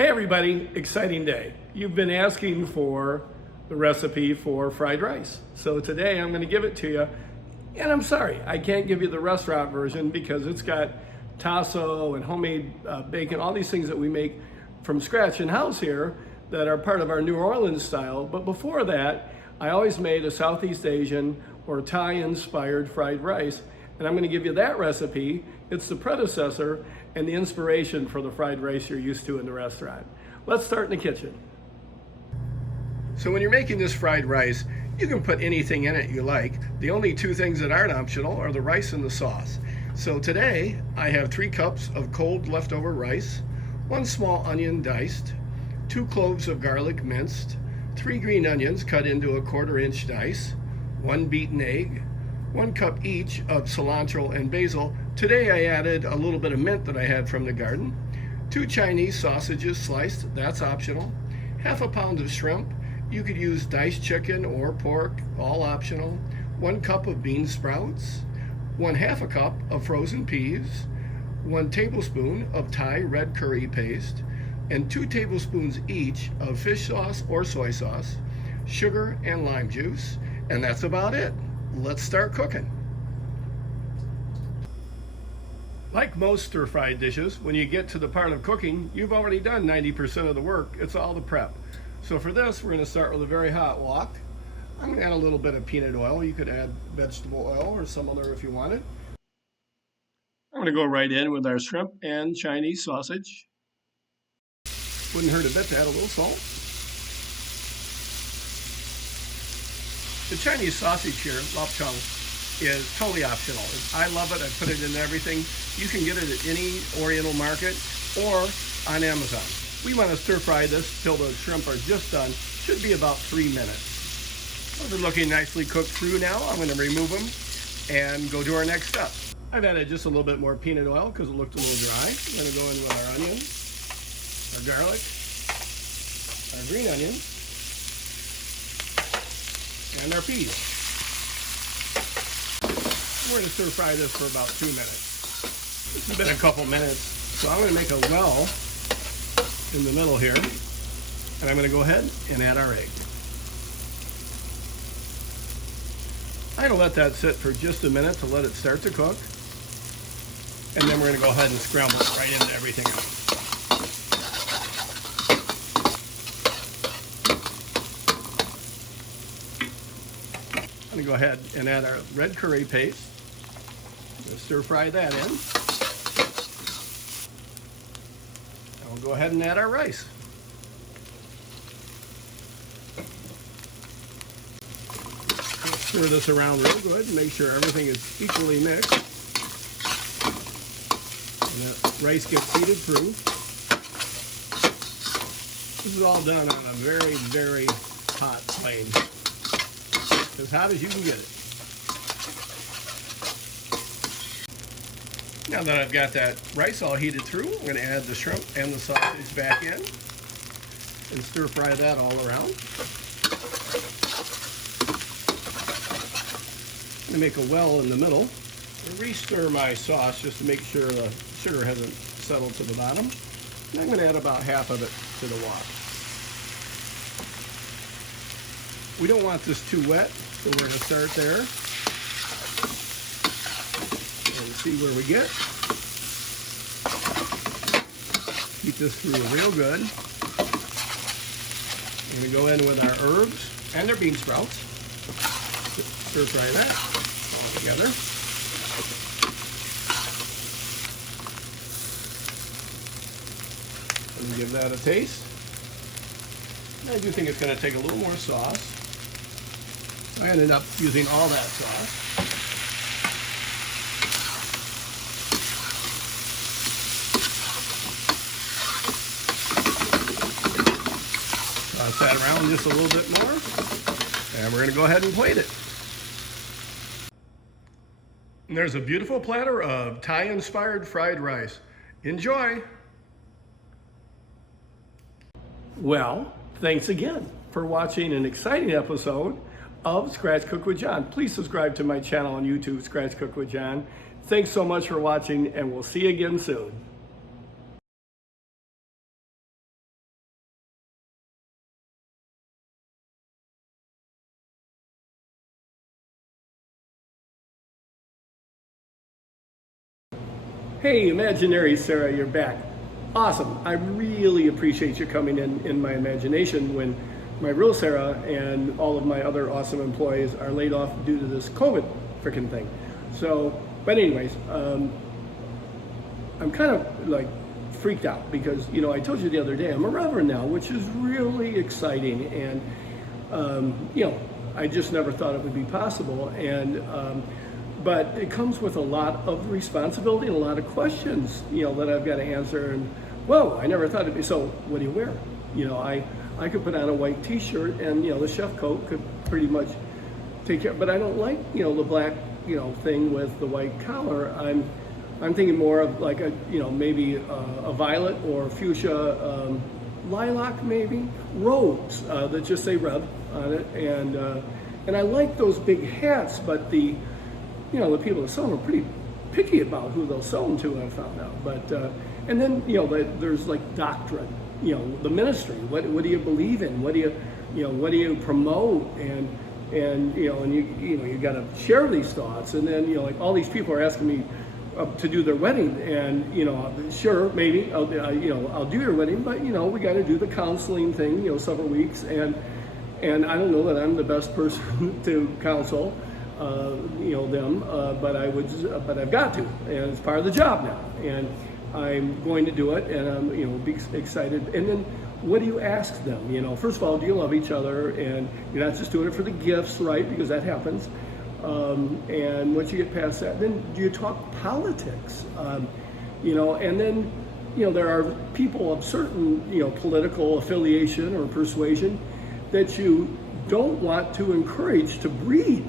Hey everybody, exciting day. You've been asking for the recipe for fried rice. So today I'm going to give it to you. And I'm sorry, I can't give you the restaurant version because it's got tasso and homemade bacon, all these things that we make from scratch in-house here that are part of our New Orleans style. But before that, I always made a Southeast Asian or Thai-inspired fried rice. And I'm going to give you that recipe. It's the predecessor and the inspiration for the fried rice you're used to in the restaurant. Let's start in the kitchen. So when you're making this fried rice, you can put anything in it you like. The only two things that aren't optional are the rice and the sauce. So today I have 3 cups of cold leftover rice, 1 small onion diced, 2 cloves of garlic minced, 3 green onions cut into a 1/4-inch dice, 1 beaten egg, 1 cup each of cilantro and basil. Today I added a little bit of mint that I had from the garden, 2 Chinese sausages sliced, that's optional, half a pound of shrimp. You could use diced chicken or pork, all optional, 1 cup of bean sprouts, 1/2 cup of frozen peas, 1 tablespoon of Thai red curry paste, and 2 tablespoons each of fish sauce or soy sauce, sugar and lime juice, and that's about it. Let's start cooking. Like most stir-fried dishes, when you get to the part of cooking, you've already done 90% of the work. It's all the prep. So for this, we're going to start with a very hot wok. I'm going to add a little bit of peanut oil. You could add vegetable oil or some other if you wanted. I'm going to go right in with our shrimp and Chinese sausage. Wouldn't hurt a bit to add a little salt. The Chinese sausage here, lap chang, is totally optional. I love it. I put it in everything. You can get it at any Oriental market or on Amazon. We want to stir fry this till the shrimp are just done. Should be about 3 minutes. Those are looking nicely cooked through now. I'm going to remove them and go to our next step. I've added just a little bit more peanut oil because it looked a little dry. I'm going to go in with our onions, our garlic, our green onions, and our peas. We're going to stir fry this for about 2 minutes. This has been a couple minutes, so I'm going to make a well in the middle here, and I'm going to go ahead and add our egg. I'm going to let that sit for just a minute to let it start to cook, and then we're going to go ahead and scramble it right into everything else. I'm going to go ahead and add our red curry paste. Stir fry that in. And we'll go ahead and add our rice. Stir this around real good and make sure everything is equally mixed. And the rice gets seeded through. This is all done on a very, very hot flame. As hot as you can get it. Now that I've got that rice all heated through, I'm going to add the shrimp and the sausage back in and stir fry that all around. I'm going to make a well in the middle. And re-stir my sauce just to make sure the sugar hasn't settled to the bottom. And I'm going to add about half of it to the wok. We don't want this too wet, so we're going to start there and see where we get. Keep this through real good. We're going to go in with our herbs and our bean sprouts. Stir fry that all together. And give that a taste. I do think it's going to take a little more sauce. I ended up using all that sauce. Toss that around just a little bit more. And we're going to go ahead and plate it. And there's a beautiful platter of Thai-inspired fried rice. Enjoy! Well, thanks again for watching an exciting episode of Scratch Cook with John. Please subscribe to my channel on YouTube, Scratch Cook with John. Thanks so much for watching, and we'll see you again soon. Hey, imaginary Sarah, you're back. Awesome. I really appreciate you coming in my imagination when my real Sarah and all of my other awesome employees are laid off due to this COVID freaking thing. So, but anyways, I'm kind of like freaked out because, you know, I told you the other day, I'm a reverend now, which is really exciting. And, you know, I just never thought it would be possible. And, but it comes with a lot of responsibility and a lot of questions, you know, that I've got to answer. And, whoa, I never thought it'd be, so what do you wear? You know, I could put on a white t-shirt and, you know, the chef coat could pretty much take care, but I don't like, you know, the black, you know, thing with the white collar. I'm thinking more of like a, you know, maybe a violet or fuchsia, lilac maybe, robes that just say Rev on it. And I like those big hats, but the, you know, the people that sell them are pretty picky about who they'll sell them to, I found out. But, and then, you know, there's like doctrine, you know, the ministry, what do you believe in? What do you promote? And you know, and you know, you got to share these thoughts. And then, you know, like all these people are asking me to do their wedding, and, you know, sure, maybe I'll do your wedding, but, you know, we got to do the counseling thing, you know, several weeks. And I don't know that I'm the best person to counsel, you know, them, but I've got to, and it's part of the job now, and I'm going to do it, and I'm, you know, be excited. And then what do you ask them? You know, first of all, do you love each other? And you're not just doing it for the gifts, right? Because that happens. And once you get past that, then do you talk politics? You know, and then, you know, there are people of certain, you know, political affiliation or persuasion that you don't want to encourage to breed.